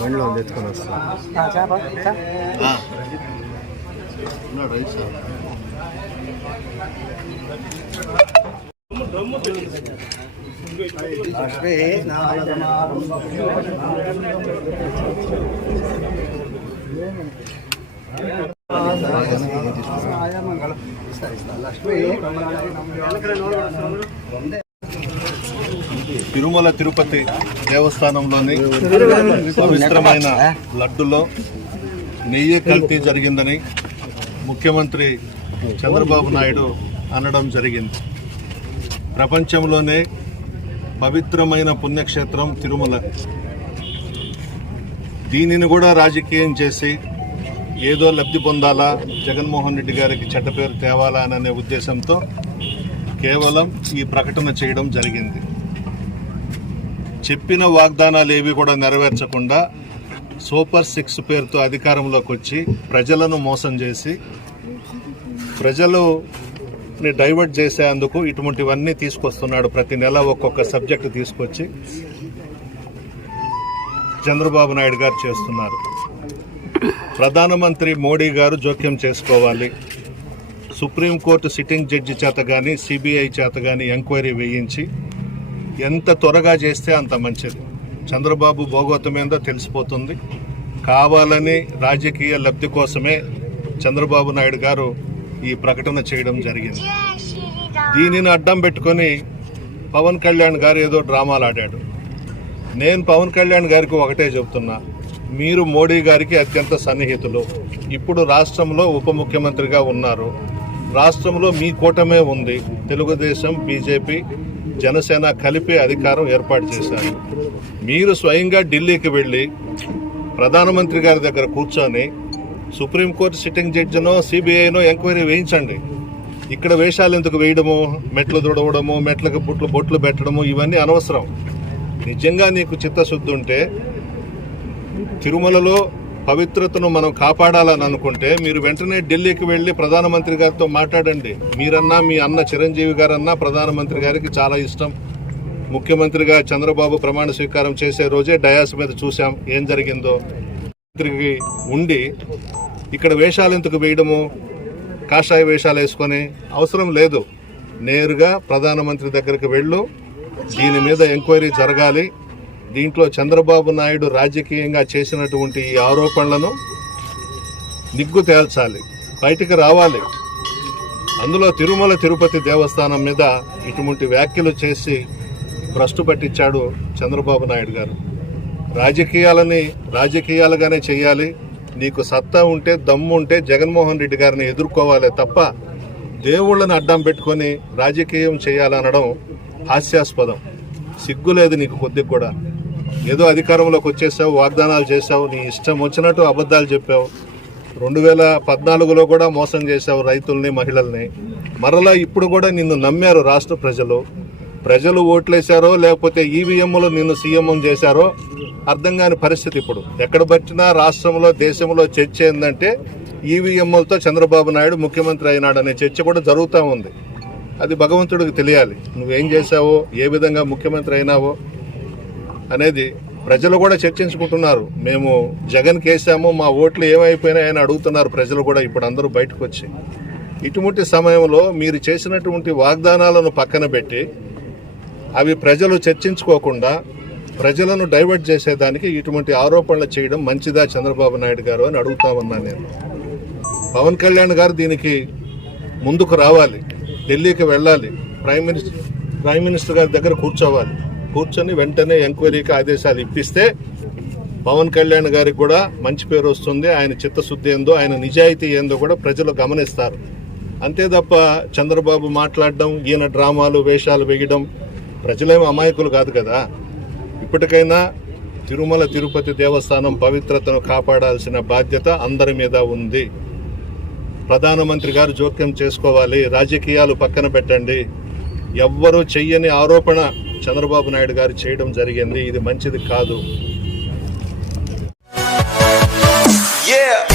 బండిలో తెచ్చుకొని వస్తాను. తిరుమల తిరుపతి దేవస్థానంలోని పవిత్రమైన లడ్డులో నెయ్యి కల్తీ జరిగిందని ముఖ్యమంత్రి చంద్రబాబు నాయుడు అనడం జరిగింది. ప్రపంచంలోనే పవిత్రమైన పుణ్యక్షేత్రం తిరుమల. దీనిని కూడా రాజకీయం చేసి ఏదో లబ్ధి పొందాలా, జగన్మోహన్ రెడ్డి గారికి చెడ్డ పేరు తేవాలా అనే ఉద్దేశంతో కేవలం ఈ ప్రకటన చేయడం జరిగింది. చెప్పిన వాగ్దానాలు ఏవి కూడా నెరవేర్చకుండా సూపర్ 6 పేరుతో అధికారంలోకి వచ్చి ప్రజలను మోసం చేసి ప్రజలని డైవర్ట్ చేసేందుకు ఇటువంటివన్నీ తీసుకొస్తున్నాడు. ప్రతి నెల ఒక్కొక్క సబ్జెక్టు తీసుకొచ్చి చంద్రబాబు నాయుడు గారు చేస్తున్నారు. ప్రధానమంత్రి మోడీ గారు జోక్యం చేసుకోవాలి. సుప్రీంకోర్టు సిట్టింగ్ జడ్జి చేత కానీ సిబిఐ చేత కానీ ఎంక్వైరీ వేయించి ఎంత త్వరగా చేస్తే అంత మంచిది. చంద్రబాబు భోగోతం ఏందో తెలిసిపోతుంది. కావాలని రాజకీయ లబ్ధి కోసమే చంద్రబాబు నాయుడు గారు ఈ ప్రకటన చేయడం జరిగింది. దీనిని అడ్డం పెట్టుకొని పవన్ కళ్యాణ్ గారు ఏదో డ్రామాలు ఆడాడు. నేను పవన్ కళ్యాణ్ గారికి ఒకటే చెబుతున్నా, మీరు మోడీ గారికి అత్యంత సన్నిహితులు. ఇప్పుడు రాష్ట్రంలో ఉప ముఖ్యమంత్రిగా ఉన్నారు. రాష్ట్రంలో మీ కూటమే ఉంది. తెలుగుదేశం, బీజేపీ, జనసేన కలిపి అధికారం ఏర్పాటు చేశారు. మీరు స్వయంగా ఢిల్లీకి వెళ్ళి ప్రధానమంత్రి గారి దగ్గర కూర్చొని సుప్రీంకోర్టు సిట్టింగ్ జడ్జినో సిబిఐనో ఎంక్వైరీ వేయించండి. ఇక్కడ వేషాలు ఎందుకు వేయడము, మెట్లు దుడవడము, మెట్లకు బొట్లు పెట్టడము, ఇవన్నీ అనవసరం. నిజంగా నీకు చిత్తశుద్ధి ఉంటే తిరుమలలో పవిత్రతను మనం కాపాడాలని అనుకుంటే మీరు వెంటనే ఢిల్లీకి వెళ్లి ప్రధానమంత్రి గారితో మాట్లాడండి. మీరన్నా, మీ అన్న చిరంజీవి గారన్నా ప్రధానమంత్రి గారికి చాలా ఇష్టం. ముఖ్యమంత్రిగా చంద్రబాబు ప్రమాణ స్వీకారం చేసే రోజే డయాస్ మీద చూసాం ఏం జరిగిందో. మంత్రికి ఉండి ఇక్కడ వేషాలు ఎందుకు వేయడము, కాషాయ వేషాలు వేసుకొని అవసరం లేదు. నేరుగా ప్రధానమంత్రి దగ్గరికి వెళ్ళు, దీని మీద ఎంక్వైరీ జరగాలి. దీంట్లో చంద్రబాబు నాయుడు రాజకీయంగా చేసినటువంటి ఈ ఆరోపణలను నిగ్గు తేల్చాలి, బయటికి రావాలి. అందులో తిరుమల తిరుపతి దేవస్థానం మీద ఇటువంటి వ్యాఖ్యలు చేసి భ్రష్టు పట్టించాడు చంద్రబాబు నాయుడు గారు. రాజకీయాలని రాజకీయాలుగానే చేయాలి. నీకు సత్తా ఉంటే, దమ్ము ఉంటే జగన్మోహన్ రెడ్డి గారిని ఎదుర్కోవాలి తప్ప దేవుళ్ళని అడ్డం పెట్టుకొని రాజకీయం చేయాలనడం హాస్యాస్పదం. సిగ్గులేదు నీకు కొద్దిగా కూడా. ఏదో అధికారంలోకి వచ్చేసావు, వాగ్దానాలు చేశావు, నీ ఇష్టం వచ్చినట్టు అబద్ధాలు చెప్పావు. 2014లో కూడా మోసం చేశావు రైతుల్ని, మహిళల్ని. మరలా ఇప్పుడు కూడా నిన్ను నమ్మారు రాష్ట్ర ప్రజలు ఓట్లేశారో లేకపోతే ఈవీఎంలు నిన్ను సీఎం చేశారో అర్థం కాని పరిస్థితి. ఇప్పుడు ఎక్కడ పట్టినా రాష్ట్రంలో, దేశంలో చర్చ ఏంటంటే ఈవీఎంలతో చంద్రబాబు నాయుడు ముఖ్యమంత్రి అయినాడనే చర్చ కూడా జరుగుతూ ఉంది. అది భగవంతుడికి తెలియాలి. నువ్వేం చేశావో, ఏ విధంగా ముఖ్యమంత్రి అయినావో అనేది ప్రజలు కూడా చర్చించుకుంటున్నారు. మేము జగన్ కేసాము, మా ఓట్లు ఏమైపోయినాయని అడుగుతున్నారు ప్రజలు కూడా ఇప్పుడు అందరూ బయటకు వచ్చి. ఇటువంటి సమయంలో మీరు చేసినటువంటి వాగ్దానాలను పక్కన పెట్టి అవి ప్రజలు చర్చించుకోకుండా ప్రజలను డైవర్ట్ చేసేదానికి ఇటువంటి ఆరోపణలు చేయడం మంచిదా చంద్రబాబు నాయుడు గారు అని అడుగుతా ఉన్నాను నేను. పవన్ కళ్యాణ్ గారు దీనికి ముందుకు రావాలి, ఢిల్లీకి వెళ్ళాలి, ప్రైమ్ మినిస్టర్ గారి దగ్గర కూర్చొని వెంటనే ఎంక్వైరీకి ఆదేశాలు ఇప్పిస్తే పవన్ కళ్యాణ్ గారికి కూడా మంచి పేరు వస్తుంది. ఆయన చిత్తశుద్ధి ఏందో, ఆయన నిజాయితీ ఏందో కూడా ప్రజలు గమనిస్తారు. అంతే తప్ప చంద్రబాబు మాట్లాడడం, ఈయన డ్రామాలు, వేషాలు వేయడం, ప్రజలేమో అమాయకులు కాదు కదా. ఇప్పటికైనా తిరుమల తిరుపతి దేవస్థానం పవిత్రతను కాపాడాల్సిన బాధ్యత అందరి మీద ఉంది. ప్రధానమంత్రి గారు జోక్యం చేసుకోవాలి, రాజకీయాలు పక్కన పెట్టండి. ఎవ్వరూ చెయ్యని ఆరోపణ చంద్రబాబు నాయుడు గారు చేయడం జరిగింది. ఇది మంచిది కాదు. Yeah.